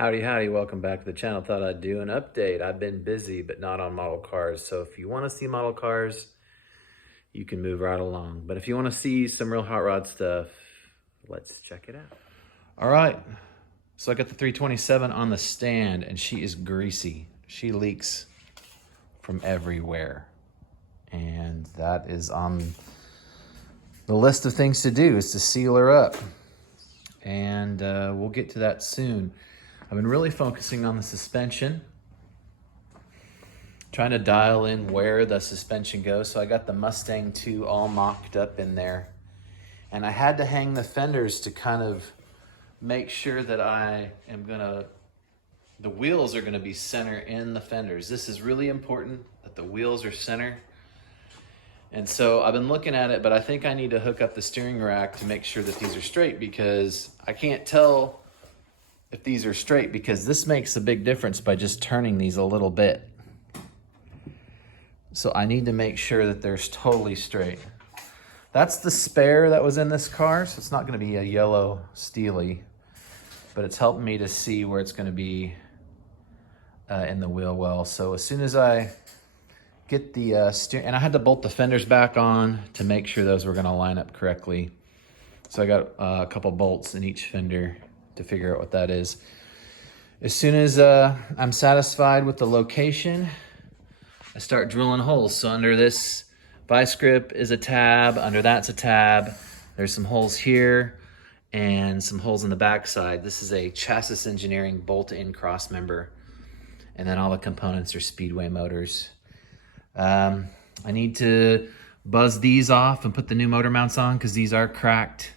Howdy, howdy, welcome back to the channel. Thought I'd do an update. I've been busy, but not on model cars. So if you want to see model cars, you can move right along. But if you want to see some real hot rod stuff, let's check it out. All right, so I got the 327 on the stand and she is greasy. She leaks from everywhere. And that is on the list of things to do, is to seal her up. And we'll get to that soon. I've been really focusing on the suspension, trying to dial in where the suspension goes. So I got the Mustang 2 all mocked up in there. And I had to hang the fenders to kind of make sure that the wheels are gonna be center in the fenders. This is really important that the wheels are center. And so I've been looking at it, but I think I need to hook up the steering rack to make sure that these are straight, because I can't tell if these are straight, because this makes a big difference by just turning these a little bit. So I need to make sure that they're totally straight. That's the spare that was in this car, so it's not gonna be a yellow Steely, but it's helping me to see where it's gonna be in the wheel well. So as soon as I get the steering, and I had to bolt the fenders back on to make sure those were gonna line up correctly. So I got a couple bolts in each fender to figure out what that is. As soon as I'm satisfied with the location, I start drilling holes. So under this vice grip is a tab, under that's a tab. There's some holes here and some holes in the backside. This is a Chassis Engineering bolt-in cross member. And then all the components are Speedway motors. I need to buzz these off and put the new motor mounts on because these are cracked.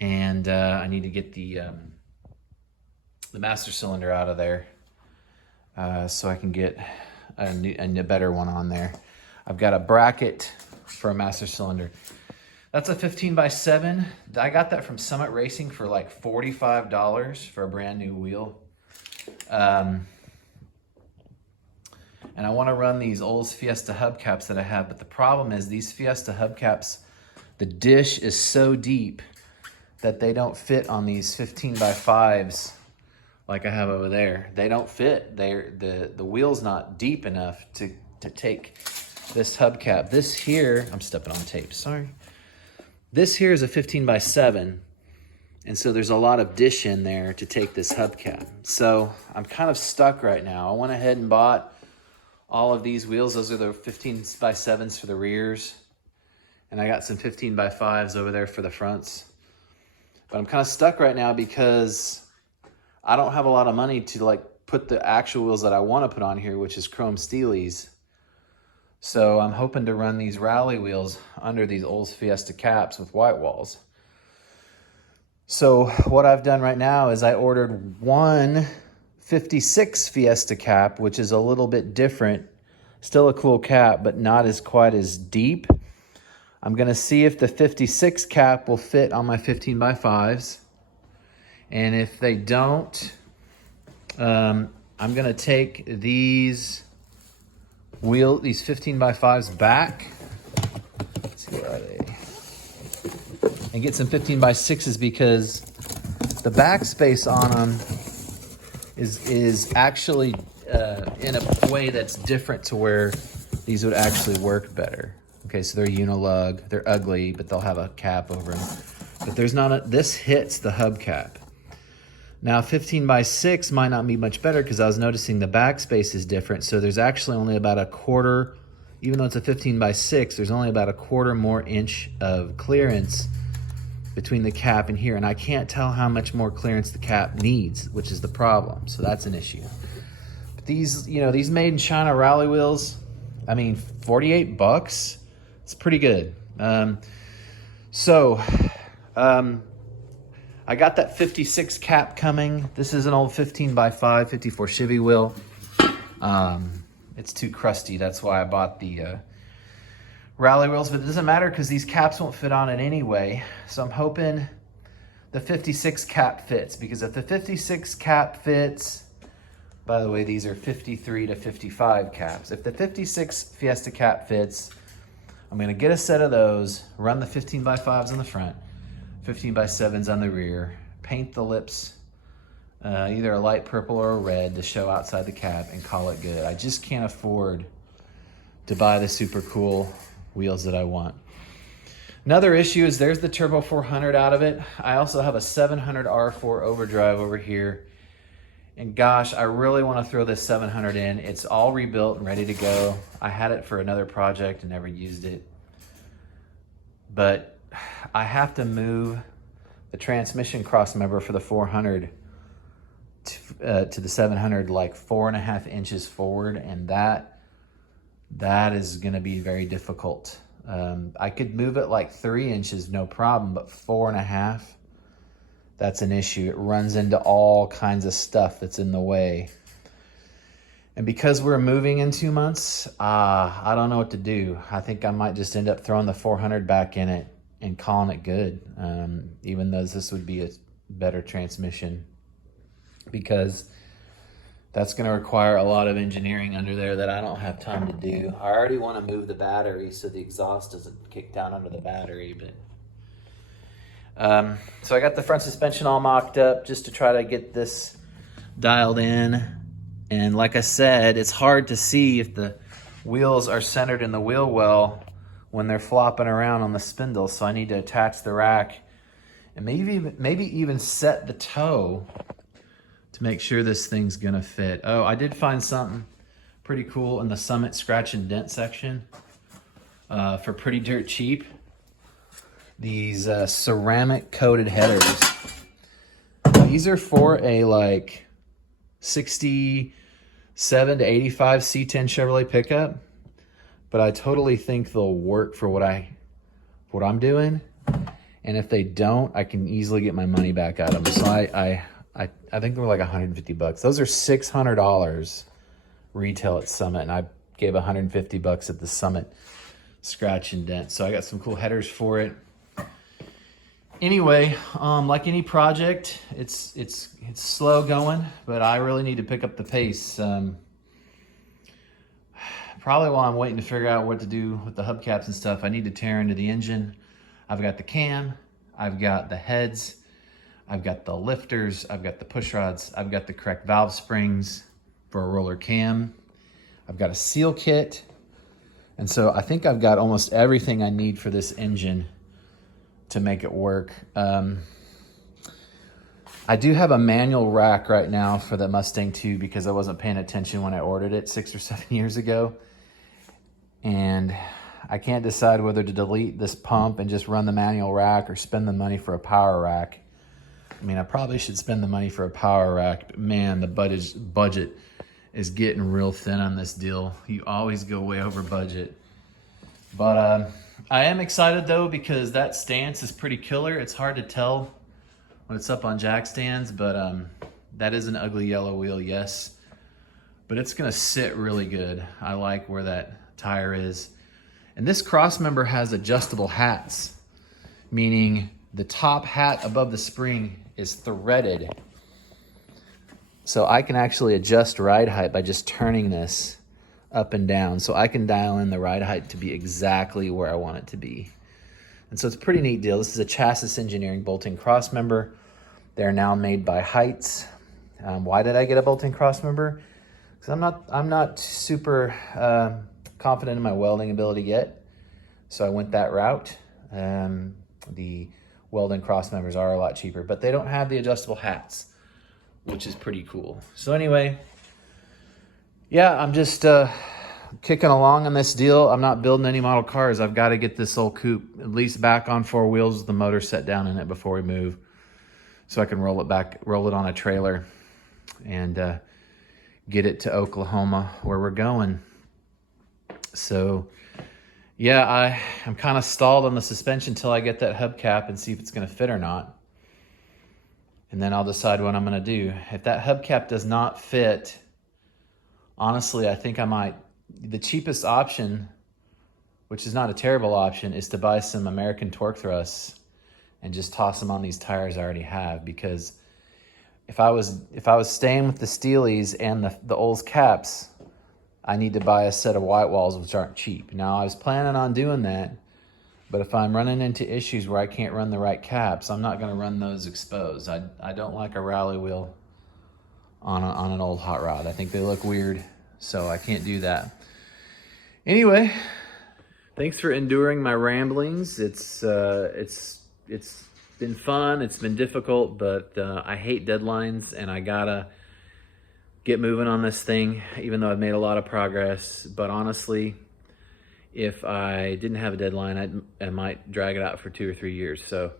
And I need to get the master cylinder out of there so I can get a better one on there. I've got a bracket for a master cylinder. That's a 15x7. I got that from Summit Racing for like $45 for a brand new wheel. And I want to run these Olds Fiesta hubcaps that I have, but the problem is these Fiesta hubcaps, the dish is so deep that they don't fit on these 15x5s like I have over there. They don't fit. The wheel's not deep enough to take this hubcap. This here, I'm stepping on tape, sorry. This here is a 15x7, and so there's a lot of dish in there to take this hubcap. So I'm kind of stuck right now. I went ahead and bought all of these wheels. Those are the 15x7s for the rears, and I got some 15x5s over there for the fronts. But I'm kind of stuck right now because I don't have a lot of money to like put the actual wheels that I want to put on here, which is chrome Steelies. So I'm hoping to run these rally wheels under these Olds Fiesta caps with white walls. So what I've done right now is I ordered one 56 Fiesta cap, which is a little bit different. Still a cool cap, but not as quite as deep. I'm gonna see if the 56 cap will fit on my 15x5s. And if they don't, I'm gonna take these 15x5s back. Let's see, where are they? And get some 15x6s, because the backspace on them is actually in a way that's different to where these would actually work better. Okay, so they're Unilug, they're ugly, but they'll have a cap over them. But there's not this hits the hubcap. Now 15x6 might not be much better because I was noticing the backspace is different. So there's actually only about a quarter, even though it's a 15x6, there's only about a quarter more inch of clearance between the cap and here. And I can't tell how much more clearance the cap needs, which is the problem. So that's an issue. But these, these made in China rally wheels, I mean, 48 bucks. It's pretty good. I got that 56 cap coming. This is an old 15x5 54 Chevy wheel. It's too crusty. That's why I bought the rally wheels, but it doesn't matter because these caps won't fit on it anyway. So I'm hoping the 56 cap fits, because if the 56 cap fits, by the way, these are 53 to 55 caps. If the 56 Fiesta cap fits, I'm gonna get a set of those, run the 15x5s on the front, 15x7s on the rear, paint the lips either a light purple or a red to show outside the cab and call it good. I just can't afford to buy the super cool wheels that I want. Another issue is there's the Turbo 400 out of it. I also have a 700 R4 overdrive over here. And gosh, I really want to throw this 700 in. It's all rebuilt and ready to go. I had it for another project and never used it. But I have to move the transmission cross member for the 400 to the 700 like 4.5 inches forward, and that is going to be very difficult. I could move it like 3 inches, no problem, but 4.5, that's an issue. It runs into all kinds of stuff that's in the way. And because we're moving in 2 months, I don't know what to do. I think I might just end up throwing the 400 back in it and calling it good, even though this would be a better transmission, because that's going to require a lot of engineering under there that I don't have time to do. I already want to move the battery so the exhaust doesn't kick down under the battery. But so I got the front suspension all mocked up just to try to get this dialed in. And like I said, it's hard to see if the wheels are centered in the wheel well when they're flopping around on the spindle. So I need to attach the rack and maybe even set the toe to make sure this thing's gonna fit. Oh, I did find something pretty cool in the Summit scratch and dent section for pretty dirt cheap. These ceramic coated headers. These are for a like 67 to 85 C10 Chevrolet pickup, but I totally think they'll work for what I'm doing. And if they don't, I can easily get my money back out of them. So I think they were like 150 bucks. Those are $600 retail at Summit, and I gave 150 bucks at the Summit scratch and dent. So I got some cool headers for it. Anyway, like any project, it's slow going, but I really need to pick up the pace. Probably while I'm waiting to figure out what to do with the hubcaps and stuff, I need to tear into the engine. I've got the cam, I've got the heads, I've got the lifters, I've got the push rods, I've got the correct valve springs for a roller cam. I've got a seal kit. And so I think I've got almost everything I need for this engine to make it work. I do have a manual rack right now for the Mustang 2 because I wasn't paying attention when I ordered it 6 or 7 years ago. And I can't decide whether to delete this pump and just run the manual rack or spend the money for a power rack. I mean, I probably should spend the money for a power rack, but man, the budget is getting real thin on this deal. You always go way over budget. But I am excited though, because that stance is pretty killer. It's hard to tell when it's up on jack stands, but that is an ugly yellow wheel, yes. But it's gonna sit really good. I like where that tire is. And this cross member has adjustable hats, meaning the top hat above the spring is threaded. So I can actually adjust ride height by just turning this up and down. So I can dial in the ride height to be exactly where I want it to be. And so it's a pretty neat deal. This is a Chassis Engineering Bolting cross member. They're now made by Heights. Why did I get a Bolting cross member? Because I'm not super confident in my welding ability yet. So I went that route. The Welding cross members are a lot cheaper, but they don't have the adjustable hats, which is pretty cool. So anyway, yeah, I'm just kicking along on this deal. I'm not building any model cars. I've got to get this old coupe at least back on 4 wheels with the motor set down in it before we move, so I can roll it on a trailer and get it to Oklahoma where we're going. So yeah, I'm kind of stalled on the suspension until I get that hubcap and see if it's going to fit or not. And then I'll decide what I'm going to do. If that hubcap does not fit, honestly, I think I might. The cheapest option, which is not a terrible option, is to buy some American torque thrusts and just toss them on these tires I already have. Because if I was staying with the Steelies and the Olds caps, I need to buy a set of white walls, which aren't cheap. Now, I was planning on doing that, but if I'm running into issues where I can't run the right caps, I'm not going to run those exposed. I don't like a rally wheel on an old hot rod. I think they look weird, so I can't do that. Anyway, thanks for enduring my ramblings. It's been fun. It's been difficult, but I hate deadlines, and I gotta get moving on this thing, even though I've made a lot of progress. But honestly, if I didn't have a deadline, I might drag it out for 2 or 3 years. So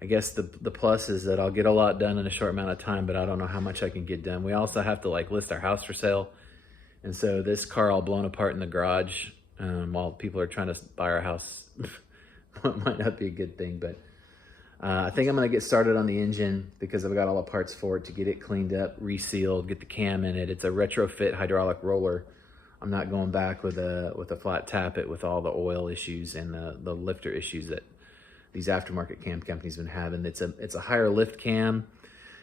I guess the plus is that I'll get a lot done in a short amount of time, but I don't know how much I can get done. We also have to like list our house for sale. And so this car all blown apart in the garage while people are trying to buy our house might not be a good thing, but I think I'm gonna get started on the engine because I've got all the parts for it to get it cleaned up, resealed, get the cam in it. It's a retrofit hydraulic roller. I'm not going back with a flat tappet with all the oil issues and the lifter issues that these aftermarket cam companies have been having. It's a higher lift cam.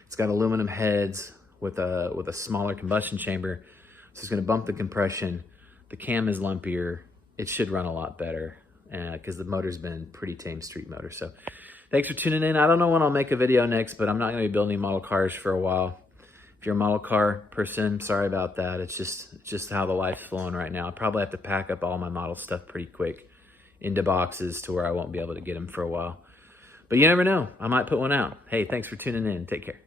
It's got aluminum heads with a smaller combustion chamber. So it's gonna bump the compression. The cam is lumpier. It should run a lot better because the motor's been pretty tame street motor. So thanks for tuning in. I don't know when I'll make a video next, but I'm not gonna be building model cars for a while. If you're a model car person, sorry about that. It's just how the life's flowing right now. I'll probably have to pack up all my model stuff pretty quick into boxes to where I won't be able to get them for a while. But you never know, I might put one out. Hey, thanks for tuning in. Take care.